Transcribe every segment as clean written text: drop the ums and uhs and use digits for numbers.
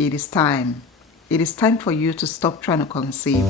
it is time. It is time for you to stop trying to conceive.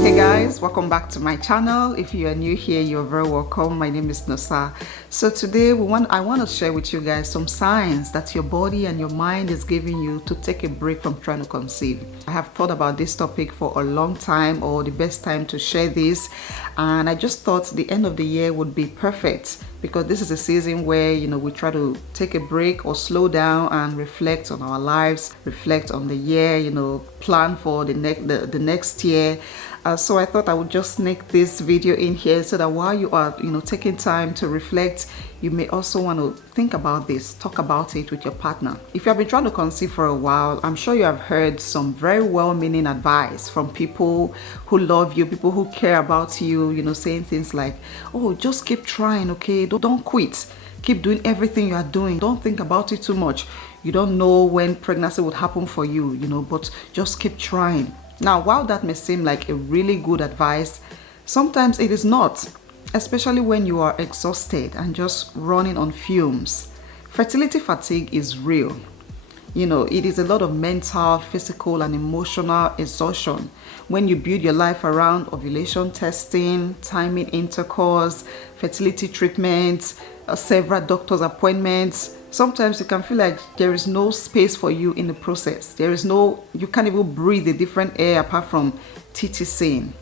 Hey guys, welcome back to my channel. If you are new here, you're very welcome. My name is Nosa. So today I want to share with you guys some signs that your body and your mind is giving you to take a break from trying to conceive. I have thought about this topic for a long time, or the best time to share this, and I just thought the end of the year would be perfect, because this is a season where we try to take a break or slow down and reflect on our lives, reflect on the year, plan for the next year. So I thought I would just sneak this video in here so that while you are taking time to reflect, you may also want to think about this, talk about it with your partner. If you have been trying to conceive for a while, I'm sure you have heard some very well-meaning advice from people who love you, people who care about you, saying things like, oh, just keep trying, okay? Don't quit. Keep doing everything you are doing. Don't think about it too much. You don't know when pregnancy would happen for you, but just keep trying. Now, while that may seem like a really good advice, sometimes it is not, especially when you are exhausted and just running on fumes. Fertility fatigue is real. It is a lot of mental, physical, and emotional exhaustion when you build your life around ovulation testing, timing intercourse, fertility treatments, several doctor's appointments. Sometimes you can feel like there is no space for you in the process. You can't even breathe a different air apart from TTCing.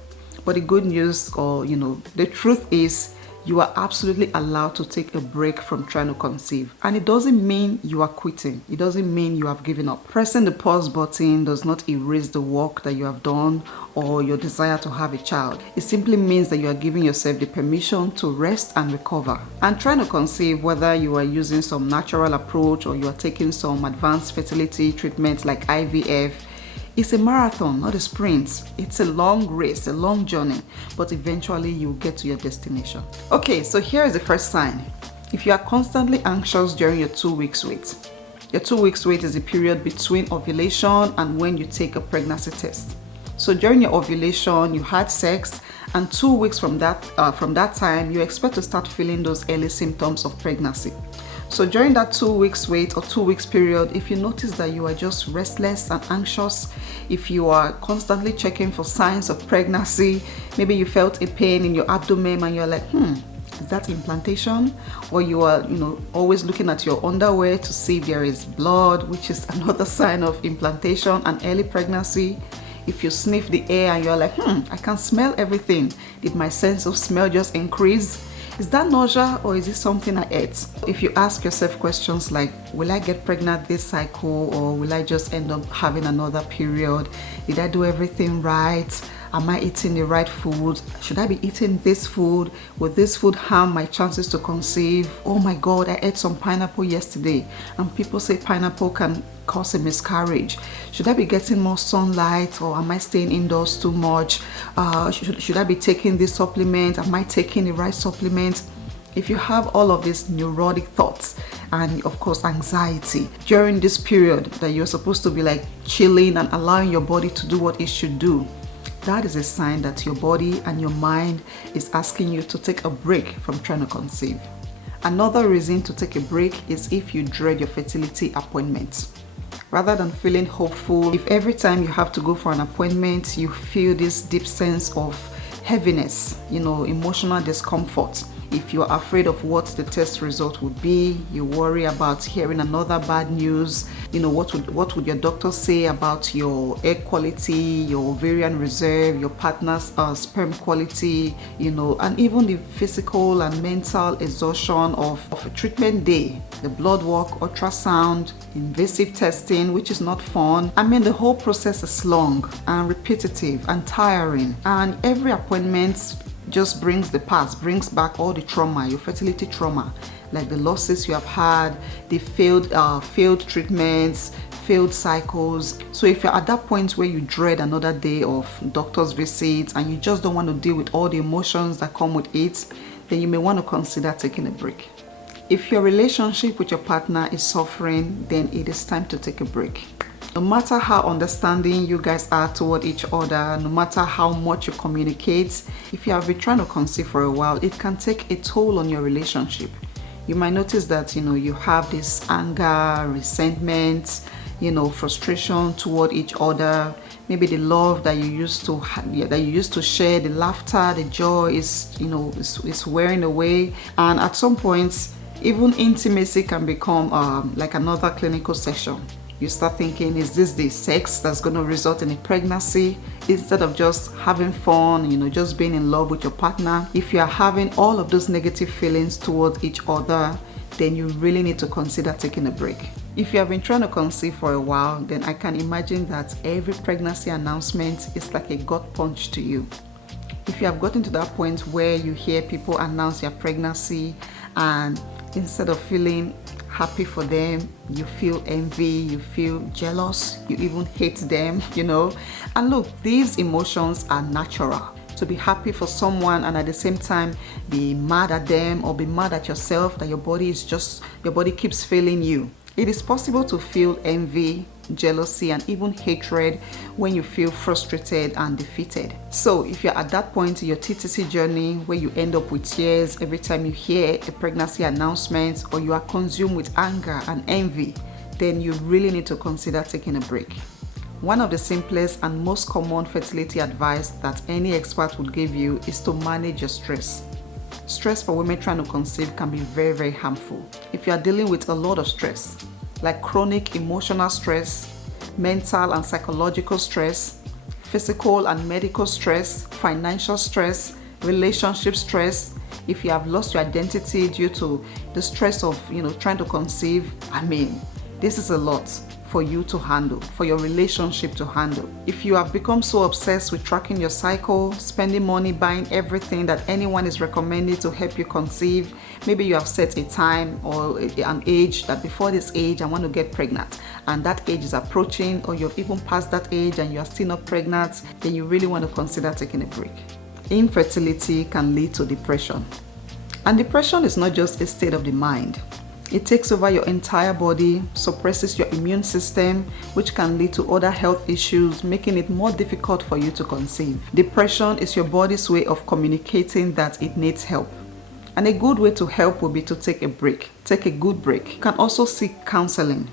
But the good news, or the truth is, you are absolutely allowed to take a break from trying to conceive. And it doesn't mean you are quitting. It doesn't mean you have given up. Pressing the pause button does not erase the work that you have done or your desire to have a child. It simply means that you are giving yourself the permission to rest and recover. And trying to conceive, whether you are using some natural approach or you are taking some advanced fertility treatment like IVF, it's a marathon, not a sprint. It's a long race, a long journey, but eventually you'll get to your destination. Okay, so here is the first sign. If you are constantly anxious during your 2 weeks wait. Your 2 weeks wait is the period between ovulation and when you take a pregnancy test. So during your ovulation, you had sex, and 2 weeks from that time, you expect to start feeling those early symptoms of pregnancy. So during that 2 weeks wait or 2 weeks period, if you notice that you are just restless and anxious, if you are constantly checking for signs of pregnancy, maybe you felt a pain in your abdomen and you're like, is that implantation? Or you are, always looking at your underwear to see if there is blood, which is another sign of implantation and early pregnancy. If you sniff the air and you're like, I can smell everything. Did my sense of smell just increase? Is that nausea, or is it something I ate? If you ask yourself questions like, will I get pregnant this cycle, or will I just end up having another period? Did I do everything right? Am I eating the right food? Should I be eating this food? Will this food harm my chances to conceive? Oh my God, I ate some pineapple yesterday, and people say pineapple can cause a miscarriage. Should I be getting more sunlight, or am I staying indoors too much? Should I be taking this supplement? Am I taking the right supplement? If you have all of these neurotic thoughts and of course anxiety during this period that you're supposed to be like chilling and allowing your body to do what it should do, that is a sign that your body and your mind is asking you to take a break from trying to conceive. Another reason to take a break is if you dread your fertility appointments. Rather than feeling hopeful, if every time you have to go for an appointment, you feel this deep sense of heaviness, emotional discomfort. If you're afraid of what the test result would be, you worry about hearing another bad news, what would your doctor say about your egg quality, your ovarian reserve, your partner's sperm quality, and even the physical and mental exhaustion of a treatment day, the blood work, ultrasound, invasive testing, which is not fun. I mean, the whole process is long and repetitive and tiring, and every appointment just brings back all the trauma, your fertility trauma, like the losses you have had, the failed treatments, failed cycles. So if you're at that point where you dread another day of doctor's visits and you just don't want to deal with all the emotions that come with it, then you may want to consider taking a break. If your relationship with your partner is suffering, then it is time to take a break. No matter how understanding you guys are toward each other, no matter how much you communicate, if you have been trying to conceive for a while, it can take a toll on your relationship. You might notice that, you have this anger, resentment, frustration toward each other. Maybe the love that you used to share, the laughter, the joy is wearing away. And at some point, even intimacy can become like another clinical session. You start thinking, is this the sex that's going to result in a pregnancy? Instead of just having fun, just being in love with your partner. If you are having all of those negative feelings towards each other, then you really need to consider taking a break. If you have been trying to conceive for a while, then I can imagine that every pregnancy announcement is like a gut punch to you. If you have gotten to that point where you hear people announce their pregnancy, and instead of feeling happy for them, you feel envy, you feel jealous, you even hate them, And look, these emotions are natural. To be happy for someone and at the same time be mad at them or be mad at yourself that your body keeps failing you. It is possible to feel envy, jealousy, and even hatred when you feel frustrated and defeated. So if you're at that point in your TTC journey where you end up with tears every time you hear a pregnancy announcement, or you are consumed with anger and envy, then you really need to consider taking a break. One of the simplest and most common fertility advice that any expert would give you is to manage your stress. Stress for women trying to conceive can be very, very harmful. If you are dealing with a lot of stress, like chronic emotional stress, mental and psychological stress, physical and medical stress, financial stress, relationship stress, if you have lost your identity due to the stress of, trying to conceive, this is a lot for you to handle, for your relationship to handle. If you have become so obsessed with tracking your cycle, spending money buying everything that anyone is recommending to help you conceive, maybe you have set a time or an age that before this age I want to get pregnant, and that age is approaching, or you've even passed that age and you are still not pregnant, then you really want to consider taking a break. Infertility can lead to depression. And depression is not just a state of the mind. It takes over your entire body, suppresses your immune system, which can lead to other health issues, making it more difficult for you to conceive. Depression is your body's way of communicating that it needs help. And a good way to help would be to take a break. Take a good break. You can also seek counseling.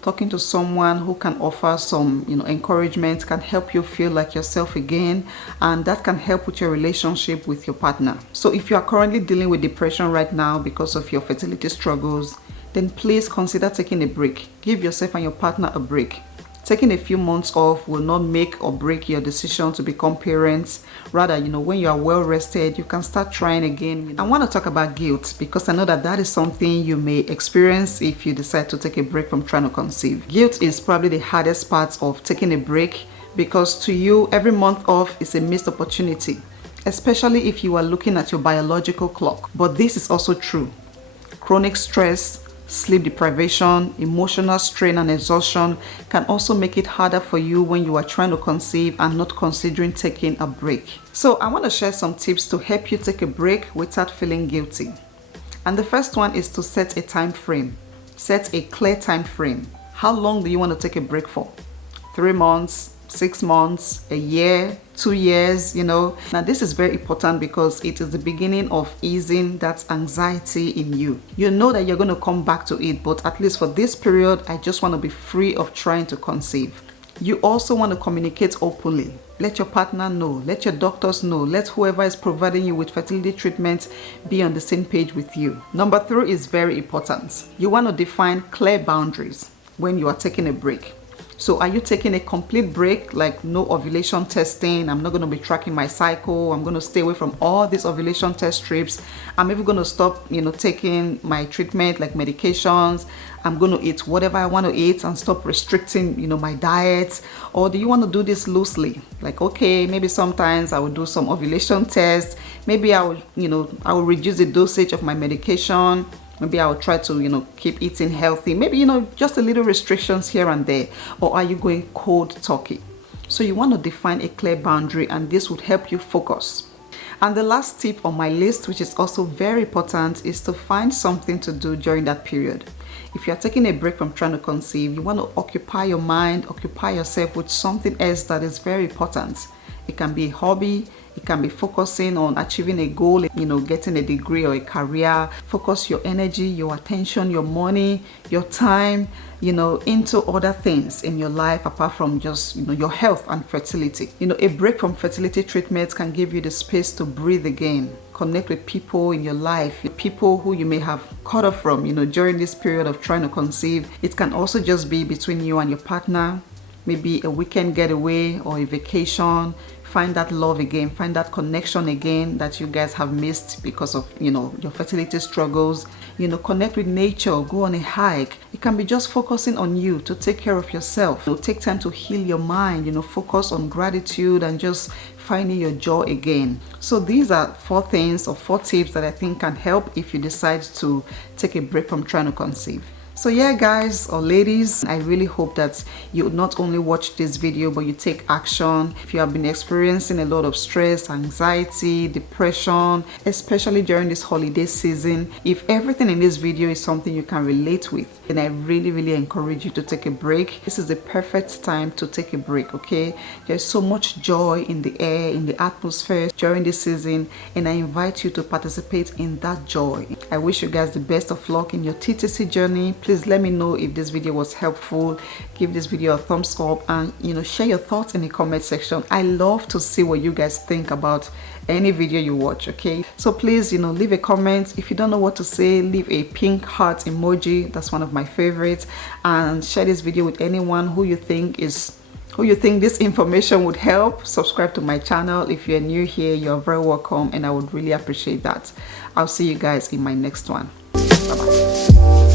Talking to someone who can offer some, encouragement can help you feel like yourself again, and that can help with your relationship with your partner. So if you are currently dealing with depression right now because of your fertility struggles, then please consider taking a break. Give yourself and your partner a break. Taking a few months off will not make or break your decision to become parents. Rather, when you are well rested, you can start trying again. I want to talk about guilt because I know that is something you may experience if you decide to take a break from trying to conceive. Guilt is probably the hardest part of taking a break because to you, every month off is a missed opportunity, especially if you are looking at your biological clock. But this is also true. Chronic stress, sleep deprivation, emotional strain and exhaustion can also make it harder for you when you are trying to conceive and not considering taking a break. So I want to share some tips to help you take a break without feeling guilty. And the first one is to set a time frame. Set a clear time frame. How long do you want to take a break for? 3 months, 6 months, a year, 2 years, Now this is very important because it is the beginning of easing that anxiety in you. You know that you're going to come back to it, but at least for this period, I just want to be free of trying to conceive. You also want to communicate openly. Let your partner know, let your doctors know, let whoever is providing you with fertility treatment be on the same page with you. Number 3 is very important. You want to define clear boundaries when you are taking a break. So are you taking a complete break, like no ovulation testing? I'm not going to be tracking my cycle. I'm going to stay away from all these ovulation test strips. I'm even going to stop, taking my treatment like medications. I'm going to eat whatever I want to eat and stop restricting, my diet. Or do you want to do this loosely? Like, okay, maybe sometimes I will do some ovulation tests. Maybe I will reduce the dosage of my medication. Maybe I'll try to, keep eating healthy. Maybe, just a little restrictions here and there. Or are you going cold turkey? So you want to define a clear boundary, and this would help you focus. And the last tip on my list, which is also very important, is to find something to do during that period. If you're taking a break from trying to conceive, you want to occupy your mind, occupy yourself with something else that is very important. It can be a hobby, It can be focusing on achieving a goal, you know, getting a degree or a career. Focus your energy, your attention, your money, your time, you know, into other things in your life apart from just, you know, your health and fertility. You know, a break from fertility treatments can give you the space to breathe again. Connect with people in your life, people who you may have cut off from, you know, during this period of trying to conceive. It can also just be between you and your partner, maybe a weekend getaway or a vacation. Find that love again, find that connection again that you guys have missed because of, you know, your fertility struggles. You know, connect with nature, go on a hike. It can be just focusing on you to take care of yourself. You know, take time to heal your mind, you know, focus on gratitude and just finding your joy again. So these are 4 things or 4 tips that I think can help if you decide to take a break from trying to conceive. So yeah, guys or ladies, I really hope that you not only watch this video, but you take action. If you have been experiencing a lot of stress, anxiety, depression, especially during this holiday season, if everything in this video is something you can relate with, then I really encourage you to take a break. This is the perfect time to take a break, okay? There's so much joy in the air, in the atmosphere during this season, and I invite you to participate in that joy. I wish you guys the best of luck in your TTC journey. Please let me know if this video was helpful. Give this video a thumbs up and, you know, share your thoughts in the comment section. I love to see what you guys think about any video you watch, okay? So please, you know, leave a comment. If you don't know what to say, leave a pink heart emoji. That's one of my favorites. And share this video with anyone who you think this information would help. Subscribe to my channel. If you're new here, you're very welcome, and I would really appreciate that. I'll see you guys in my next one. Bye bye.